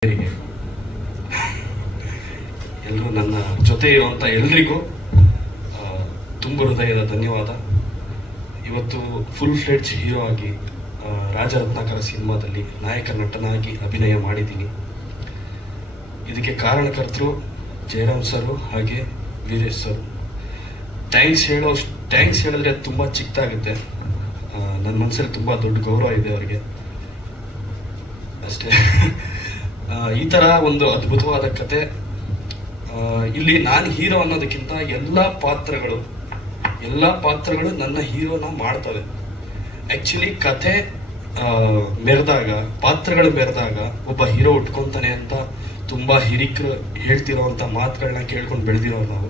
ಎಲ್ಲರೂ ನನ್ನ ಜೊತೆ ಇರುವಂಥ ಎಲ್ರಿಗೂ ತುಂಬ ಹೃದಯದ ಧನ್ಯವಾದ. ಇವತ್ತು ಫುಲ್ ಫ್ಲೆಡ್ಜ್ ಹೀರೋ ಆಗಿ ರಾಜರತ್ನಾಕರ ಸಿನಿಮಾದಲ್ಲಿ ನಾಯಕ ನಟನಾಗಿ ಅಭಿನಯ ಮಾಡಿದ್ದೀನಿ. ಇದಕ್ಕೆ ಕಾರಣಕರ್ತರು ಜಯರಾಮ್ ಸರು ಹಾಗೆ ವೀರೇಶ್ ಸರ್ ಥ್ಯಾಂಕ್ಸ್ ಹೇಳೋ ಥ್ಯಾಂಕ್ಸ್ ಹೇಳಿದ್ರೆ ತುಂಬ ಚಿಕ್ಕದಾಗುತ್ತೆ. ನನ್ನ ಮನಸ್ಸಲ್ಲಿ ತುಂಬ ದೊಡ್ಡ ಗೌರವ ಇದೆ ಅವರಿಗೆ. ಅಷ್ಟೇ. ಈ ಥರ ಒಂದು ಅದ್ಭುತವಾದ ಕತೆ. ಇಲ್ಲಿ ನಾನು ಹೀರೋ ಅನ್ನೋದಕ್ಕಿಂತ ಎಲ್ಲ ಪಾತ್ರಗಳು ಎಲ್ಲ ಪಾತ್ರಗಳು ನನ್ನ ಹೀರೋನ ಮಾಡ್ತವೆ. ಆ್ಯಕ್ಚುಲಿ ಕತೆ ಮೆರೆದಾಗ, ಪಾತ್ರಗಳು ಮೆರೆದಾಗ ಒಬ್ಬ ಹೀರೋ ಉಟ್ಕೊಂತಾನೆ ಅಂತ ತುಂಬ ಹಿರಿಕರು ಹೇಳ್ತಿರೋವಂಥ ಮಾತುಗಳನ್ನ ಕೇಳ್ಕೊಂಡು ಬೆಳೆದಿರೋರು ನಾವು.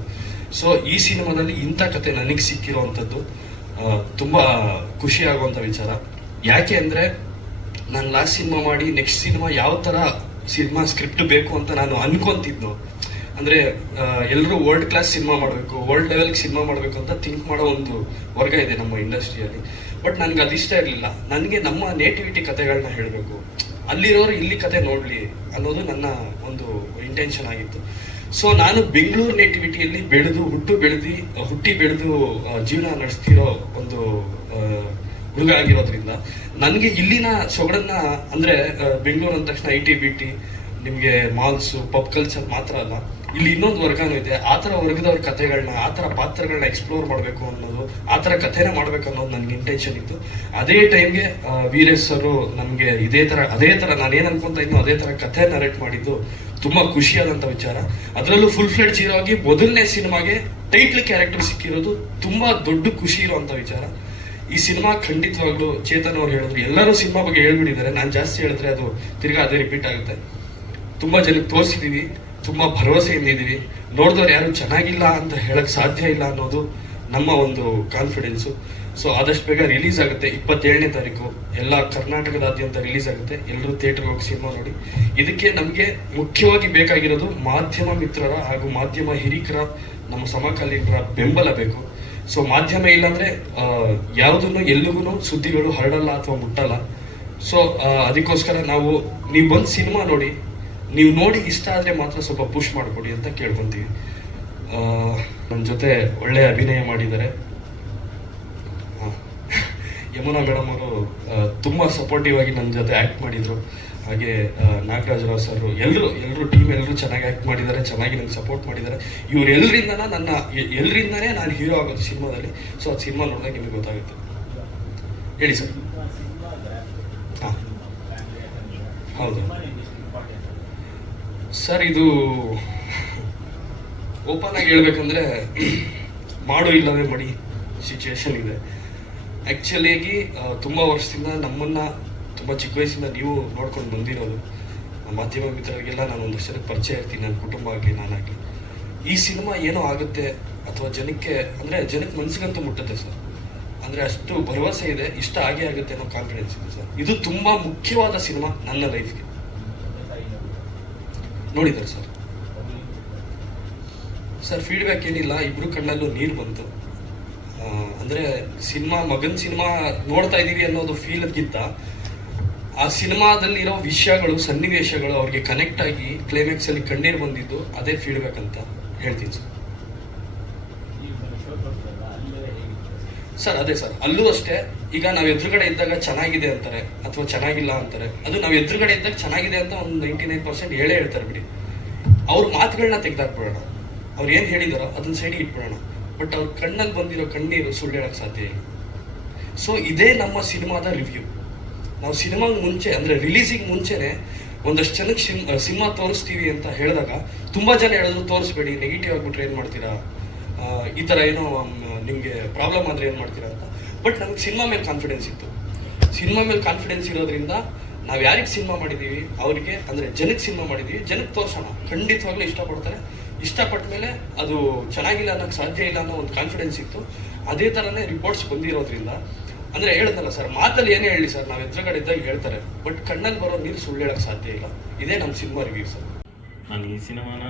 ಸೊ ಈ ಸಿನಿಮಾದಲ್ಲಿ ಇಂಥ ಕತೆ ನನಗೆ ಸಿಕ್ಕಿರೋವಂಥದ್ದು ತುಂಬ ಖುಷಿ ಆಗುವಂಥ ವಿಚಾರ. ಯಾಕೆ ಅಂದರೆ, ನಾನು ಲಾಸ್ಟ್ ಸಿನಿಮಾ ಮಾಡಿ ನೆಕ್ಸ್ಟ್ ಸಿನಿಮಾ ಯಾವ ಥರ ಸಿನಿಮಾ ಸ್ಕ್ರಿಪ್ಟ್ ಬೇಕು ಅಂತ ನಾನು ಅನ್ಕೊಂತಿದ್ದು ಅಂದರೆ ಎಲ್ಲರೂ ವರ್ಲ್ಡ್ ಕ್ಲಾಸ್ ಸಿನಿಮಾ ಮಾಡಬೇಕು ವರ್ಲ್ಡ್ ಲೆವೆಲ್ಗೆ ಸಿನಿಮಾ ಮಾಡಬೇಕು ಅಂತ ಥಿಂಕ್ ಮಾಡೋ ಒಂದು ವರ್ಗ ಇದೆ ನಮ್ಮ ಇಂಡಸ್ಟ್ರಿಯಲ್ಲಿ. ಬಟ್ ನನಗೆ ಅದಿಷ್ಟ ಇರಲಿಲ್ಲ. ನನಗೆ ನಮ್ಮ ನೇಟಿವಿಟಿ ಕಥೆಗಳನ್ನ ಹೇಳಬೇಕು. ಅಲ್ಲಿರೋರು ಇಲ್ಲಿ ಕತೆ ನೋಡಲಿ ಅನ್ನೋದು ನನ್ನ ಒಂದು ಇಂಟೆನ್ಷನ್ ಆಗಿತ್ತು. ಸೊ ನಾನು ಬೆಂಗಳೂರು ನೇಟಿವಿಟಿಯಲ್ಲಿ ಬೆಳೆದು, ಹುಟ್ಟು ಬೆಳೆದು, ಹುಟ್ಟಿ ಬೆಳೆದು ಜೀವನ ನಡೆಸ್ತಿರೋ ಒಂದು ಆಗಿರೋದ್ರಿಂದ. ನನಗೆ ಇಲ್ಲಿನ ಸೊಗಡನ್ನ ಅಂದ್ರೆ ಬೆಂಗಳೂರು ಅಂದ ತಕ್ಷಣ ಐ ಟಿ, ಬಿ ಟಿ, ನಿಮಗೆ ಮಾಲ್ಸ್, ಪಬ್ ಕಲ್ಚರ್ ಮಾತ್ರ ಅಲ್ಲ. ಇಲ್ಲಿ ಇನ್ನೊಂದು ವರ್ಗನೂ ಇದೆ. ಆ ಥರ ವರ್ಗದವ್ರ ಕಥೆಗಳನ್ನ ಆ ಥರ ಪಾತ್ರಗಳನ್ನ ಎಕ್ಸ್ಪ್ಲೋರ್ ಮಾಡಬೇಕು ಅನ್ನೋದು, ಆ ಥರ ಕಥೆನ ಮಾಡ್ಬೇಕು ಅನ್ನೋದು ನನಗೆ ಇಂಟೆನ್ಷನ್ ಇತ್ತು. ಅದೇ ಟೈಮ್ಗೆ ವೀರೇಶ್ ಸರು ನಮಗೆ ಇದೇ ಥರ, ಅದೇ ಥರ ನಾನೇನು ಅನ್ಕೊಂತ ಇದ್ನೋ ಅದೇ ಥರ ಕಥೆ ನರೇಟ್ ಮಾಡಿದ್ದು ತುಂಬಾ ಖುಷಿಯಾದಂಥ ವಿಚಾರ. ಅದರಲ್ಲೂ ಫುಲ್ ಫ್ಲೆಡ್ ಹೀರೋ ಆಗಿ ಮೊದಲನೇ ಸಿನಿಮಾಗೆ ಟೈಟ್ಲ್ ಕ್ಯಾರೆಕ್ಟರ್ ಸಿಕ್ಕಿರೋದು ತುಂಬಾ ದೊಡ್ಡ ಖುಷಿ ಇರುವಂಥ ವಿಚಾರ. ಈ ಸಿನಿಮಾ ಖಂಡಿತವಾಗ್ಲೂ ಚೇತನ್ ಅವ್ರು ಹೇಳಿದ್ರು ಎಲ್ಲರೂ ಸಿನಿಮಾ ಬಗ್ಗೆ ಹೇಳ್ಬಿಟ್ಟಿದ್ದಾರೆ. ನಾನು ಜಾಸ್ತಿ ಹೇಳಿದ್ರೆ ಅದು ತಿರ್ಗಾ ಅದೇ ರಿಪೀಟ್ ಆಗುತ್ತೆ. ತುಂಬಾ ಜನಕ್ಕೆ ತೋರಿಸಿದೀವಿ, ತುಂಬಾ ಭರವಸೆಯಿಂದ ಇದ್ದೀವಿ. ನೋಡಿದವ್ರು ಯಾರು ಚೆನ್ನಾಗಿಲ್ಲ ಅಂತ ಹೇಳಕ್ ಸಾಧ್ಯ ಇಲ್ಲ ಅನ್ನೋದು ನಮ್ಮ ಒಂದು ಕಾನ್ಫಿಡೆನ್ಸು ಸೊ ಆದಷ್ಟು ಬೇಗ ರಿಲೀಸ್ ಆಗುತ್ತೆ. ಇಪ್ಪತ್ತೇಳನೇ ತಾರೀಕು, ಎಲ್ಲ ಕರ್ನಾಟಕದಾದ್ಯಂತ ರಿಲೀಸ್ ಆಗುತ್ತೆ. ಎಲ್ಲರೂ ಥಿಯೇಟರ್ಗೆ ಹೋಗಿ ಸಿನಿಮಾ ನೋಡಿ. ಇದಕ್ಕೆ ನಮಗೆ ಮುಖ್ಯವಾಗಿ ಬೇಕಾಗಿರೋದು ಮಾಧ್ಯಮ ಮಿತ್ರರ ಹಾಗೂ ಮಾಧ್ಯಮ ಹಿರಿಕರ, ನಮ್ಮ ಸಮಕಾಲೀನರ ಬೆಂಬಲ ಬೇಕು. ಸೊ ಮಾಧ್ಯಮ ಇಲ್ಲಾಂದ್ರೆ ಯಾವುದನ್ನು ಎಲ್ಲಿಗೂ ಸುದ್ದಿಗಳು ಹರಡಲ್ಲ ಅಥವಾ ಮುಟ್ಟಲ್ಲ. ಸೊ ಅದಕ್ಕೋಸ್ಕರ ನಾವು, ನೀವು ಬಂದು ಸಿನಿಮಾ ನೋಡಿ, ನೀವು ನೋಡಿ ಇಷ್ಟ ಆದರೆ ಮಾತ್ರ ಸ್ವಲ್ಪ ಪುಷ್ ಮಾಡಿಕೊಡಿ ಅಂತ ಕೇಳ್ಕೊಂತೀವಿ. ನನ್ನ ಜೊತೆ ಒಳ್ಳೆ ಅಭಿನಯ ಮಾಡಿದ್ದಾರೆ. ಯಮುನಾ ಮೇಡಮ್ ಅವರು ತುಂಬ ಸಪೋರ್ಟಿವ್ ಆಗಿ ನನ್ನ ಜೊತೆ ಆ್ಯಕ್ಟ್ ಮಾಡಿದರು. ಹಾಗೆ ನಾಗರಾಜ್ ರಾವ್ ಸರ್ ಎಲ್ಲರೂ ಎಲ್ಲರೂ ಟೀಮ್ ಎಲ್ಲರೂ ಚೆನ್ನಾಗಿ ಆ್ಯಕ್ಟ್ ಮಾಡಿದ್ದಾರೆ, ಚೆನ್ನಾಗಿ ನನಗೆ ಸಪೋರ್ಟ್ ಮಾಡಿದ್ದಾರೆ. ಇವರೆಲ್ಲರಿಂದನ ನನ್ನ, ಎ- ಎಲ್ಲರಿಂದನೇ ನಾನು ಹೀರೋ ಆಗೋದು ಸಿನಿಮಾದಲ್ಲಿ. ಸೊ ಅದು ಸಿನಿಮಾ ನೋಡಿದಾಗ ನಿಮಗೆ ಗೊತ್ತಾಗುತ್ತೆ. ಹೇಳಿ ಸರ್ ಹಾಂ. ಹೌದು. ಸರ್ ಇದು ಓಪನ್ ಆಗಿ ಹೇಳ್ಬೇಕಂದ್ರೆ, ಮಾಡು ಇಲ್ಲವೇ ಮಡಿ ಸಿಚುವೇಶನ್ ಇದೆ. ಆ್ಯಕ್ಚುಲಿಯಾಗಿ ತುಂಬ ವರ್ಷದಿಂದ ನಮ್ಮನ್ನ, ತುಂಬ ಚಿಕ್ಕ ವಯಸ್ಸಿಂದ ನೀವು ನೋಡ್ಕೊಂಡು ಬಂದಿರೋದು. ಮಾಧ್ಯಮ ಮಿತ್ರರಿಗೆಲ್ಲ ನಾನು ಒಂದು ವರ್ಷದ ಪರಿಚಯ ಇರ್ತೀನಿ, ನನ್ನ ಕುಟುಂಬ ಆಗಲಿ ನಾನಾಗಲಿ ಈ ಸಿನಿಮಾ ಏನೋ ಆಗುತ್ತೆ ಅಥವಾ ಜನಕ್ಕೆ, ಅಂದರೆ ಜನಕ್ಕೆ ಮನಸ್ಸಿಗಂತೂ ಮುಟ್ಟುತ್ತೆ ಸರ್. ಅಂದರೆ ಅಷ್ಟು ಭರವಸೆ ಇದೆ, ಇಷ್ಟ ಆಗೇ ಆಗುತ್ತೆ ಅನ್ನೋ ಕಾನ್ಫಿಡೆನ್ಸ್ ಇದೆ ಸರ್. ಇದು ತುಂಬ ಮುಖ್ಯವಾದ ಸಿನಿಮಾ ನನ್ನ ಲೈಫ್ಗೆ ನೋಡಿದ್ದಾರೆ ಸರ್? ಸರ್ ಫೀಡ್ಬ್ಯಾಕ್ ಏನಿಲ್ಲ, ಇಬ್ರು ಕಣ್ಣಲ್ಲೂ ನೀರು ಬಂತು. ಅಂದ್ರೆ ಸಿನಿಮಾ, ಮಗನ್ ಸಿನಿಮಾ ನೋಡ್ತಾ ಇದೀವಿ ಅನ್ನೋದು ಫೀಲ್ಗಿಂತ ಆ ಸಿನಿಮಾದಲ್ಲಿರೋ ವಿಷಯಗಳು, ಸನ್ನಿವೇಶಗಳು ಅವ್ರಿಗೆ ಕನೆಕ್ಟ್ ಆಗಿ ಕ್ಲೈಮ್ಯಾಕ್ಸ್ ಅಲ್ಲಿ ಕಣ್ಣೀರು ಬಂದಿದ್ದು ಅದೇ ಫೀಡ್ಬ್ಯಾಕ್ ಅಂತ ಹೇಳ್ತೀನಿ ಸರ್. ಸರ್, ಅದೇ ಸರ್. ಅಲ್ಲೂ ಅಷ್ಟೇ, ಈಗ ನಾವು ಎದುರುಗಡೆ ಇದ್ದಾಗ ಚೆನ್ನಾಗಿದೆ ಅಂತಾರೆ ಅಥವಾ ಚೆನ್ನಾಗಿಲ್ಲ ಅಂತಾರೆ, ಅದು ನಾವು ಎದುರುಗಡೆ ಇದ್ದಾಗ ಚೆನ್ನಾಗಿದೆ ಅಂತ ಒಂದು ನೈಂಟಿ ನೈನ್ ಪರ್ಸೆಂಟ್ ಹೇಳೇ ಹೇಳ್ತಾರೆ ಬಿಡಿ. ಅವ್ರ ಮಾತುಗಳನ್ನ ತೆಗೆದಾಕ್ಬಿಡೋಣ. ಅವ್ರು ಏನು ಹೇಳಿದಾರೋ ಅದನ್ನ ಸೈಡಿಗೆ ಇಟ್ಬಿಡೋಣ. ಬಟ್ ಅವ್ರ ಕಣ್ಣಲ್ಲಿ ಬಂದಿರೋ ಕಣ್ಣೀರು ಸುಳ್ಳು ಹೇಳಕ್ ಸಾಧ್ಯ ಇಲ್ಲ. ಸೊ ಇದೇ ನಮ್ಮ ಸಿನಿಮಾದ ರಿವ್ಯೂ ನಾವು ಸಿನಿಮಾ ಮುಂಚೆ, ಅಂದರೆ ರಿಲೀಸಿಂಗ್ ಮುಂಚೆನೆ ಒಂದಷ್ಟು ಜನಕ್ಕೆ ಸಿನಿಮಾ ತೋರಿಸ್ತೀವಿ ಅಂತ ಹೇಳಿದಾಗ ತುಂಬ ಜನ ಹೇಳಿದ್ರು, ತೋರಿಸ್ಬೇಡಿ ನೆಗೆಟಿವ್ ಆಗಿಬಿಟ್ರೆ ಏನು ಮಾಡ್ತೀರಾ? ಈ ಥರ ಏನೋ ನಿಮಗೆ ಪ್ರಾಬ್ಲಮ್ ಆದರೆ ಏನು ಮಾಡ್ತೀರಾ ಅಂತ. ಬಟ್ ನಮ್ಗೆ ಸಿನಿಮಾ ಮೇಲೆ ಕಾನ್ಫಿಡೆನ್ಸ್ ಇತ್ತು. ಸಿನಿಮಾ ಮೇಲೆ ಕಾನ್ಫಿಡೆನ್ಸ್ ಇರೋದ್ರಿಂದ ನಾವು ಯಾರಿಗೆ ಸಿನಿಮಾ ಮಾಡಿದ್ದೀವಿ ಅವರಿಗೆ, ಅಂದರೆ ಜನಕ್ಕೆ ಸಿನಿಮಾ ಮಾಡಿದ್ದೀವಿ ಜನಕ್ಕೆ ತೋರಿಸೋಣ. ಖಂಡಿತವಾಗ್ಲೂ ಇಷ್ಟಪಡ್ತಾರೆ. ಇಷ್ಟಪಟ್ಟ ಮೇಲೆ ಅದು ಚೆನ್ನಾಗಿಲ್ಲ ಅನ್ನೋಕ್ಕೆ ಸಾಧ್ಯ ಇಲ್ಲ ಅನ್ನೋ ಒಂದು ಕಾನ್ಫಿಡೆನ್ಸ್ ಇತ್ತು. ಅದೇ ಥರನೇ ರಿಪೋರ್ಟ್ಸ್ ಬಂದಿರೋದ್ರಿಂದ. ಅಂದರೆ ಹೇಳಿದ್ನಲ್ಲ ಸರ್ ಮಾತಲ್ಲಿ ಏನೇ ಹೇಳಿ ಸರ್ ನಾವು ಎದುರುಗಡೆ ಇದ್ದಾಗ ಹೇಳ್ತಾರೆ, ಬಟ್ ಕಣ್ಣಲ್ಲಿ ಬರೋ ನೀರು ಸುಳ್ಳು ಹೇಳಕ್ಕೆ ಸಾಧ್ಯ ಇಲ್ಲ. ಇದೇ ನಮ್ಮ ಸಿನಿಮಾ ರಿವ್ಯೂ ಸರ್ ನಾನು ಈ ಸಿನಿಮಾನ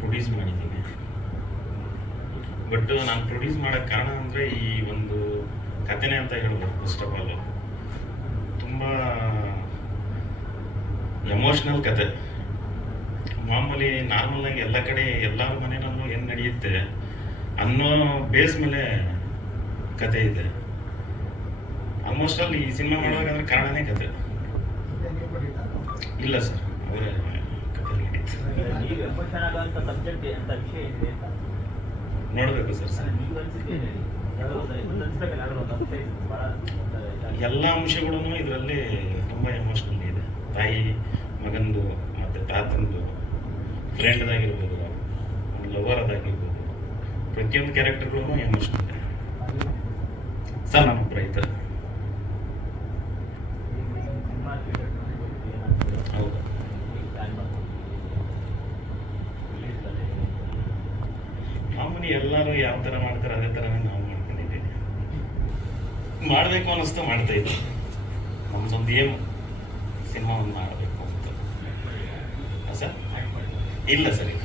ಪ್ರೊಡ್ಯೂಸ್ ಮಾಡಿದ್ದೀನಿ. ಬಟ್ ನಾನು ಪ್ರೊಡ್ಯೂಸ್ ಮಾಡೋಕ್ಕೆ ಕಾರಣ ಅಂದರೆ ಈ ಒಂದು ಕಥೆನೇ ಅಂತ ಹೇಳ್ಬೋದು ಫಸ್ಟ್ ಆಫ್ ಆಲ್ ತುಂಬ ಎಮೋಷ್ನಲ್ ಕತೆ. ಮಾಮೂಲಿ ನಾರ್ಮಲ್ ಆಗಿ ಎಲ್ಲ ಕಡೆ ಎಲ್ಲರ ಮನೆಯಲ್ಲೂ ಏನು ನಡೆಯುತ್ತೆ ಅನ್ನೋ ಬೇಸ್ ಮೇಲೆ ಕತೆ ಇದೆ. ಆಲ್ಮೋಸ್ಟ್ ಅಲ್ಲಿ ಈ ಸಿನಿಮಾ ಮಾಡುವಾಗ ಕಾರಣನೇ ಕತೆ. ಇಲ್ಲ ಸರ್ ಅವರೇ ನೋಡಬೇಕು ಸರ್. ಎಲ್ಲ ಅಂಶಗಳೂ ಇದರಲ್ಲಿ ತುಂಬ ಎಮೋಷನಲ್ ಇದೆ. ತಾಯಿ ಮಗನದು ಮತ್ತು ತಾತಂದು ಫ್ರೆಂಡ್ದಾಗಿರ್ಬೋದು ಲವರ್ ಅದಾಗಿರ್ಬೋದು ಪ್ರತಿಯೊಂದು ಕ್ಯಾರೆಕ್ಟರ್ಗಳು ಎಮೋಷ್ನಲ್ ಸರ್ ನಾನೊಬ್ಬ ರೈತ. ಹೌದು. ಮಾಮೂಲಿ ಎಲ್ಲರೂ ಯಾವ ಥರ ಮಾಡ್ತಾರೆ, ಅದೇ ಥರನೇ ನಾವು ಮಾಡ್ಕೊಂಡಿದ್ದೀವಿ ಮಾಡಬೇಕು ಅನ್ನಿಸ್ತು, ಮಾಡ್ತಾ ಇದ್ದೀವಿ ನಮ್ದೊಂದು ಏನು ಸಿನಿಮಾ ಒಂದು ಮಾಡಬೇಕು ಅಂತ ಹಾಂ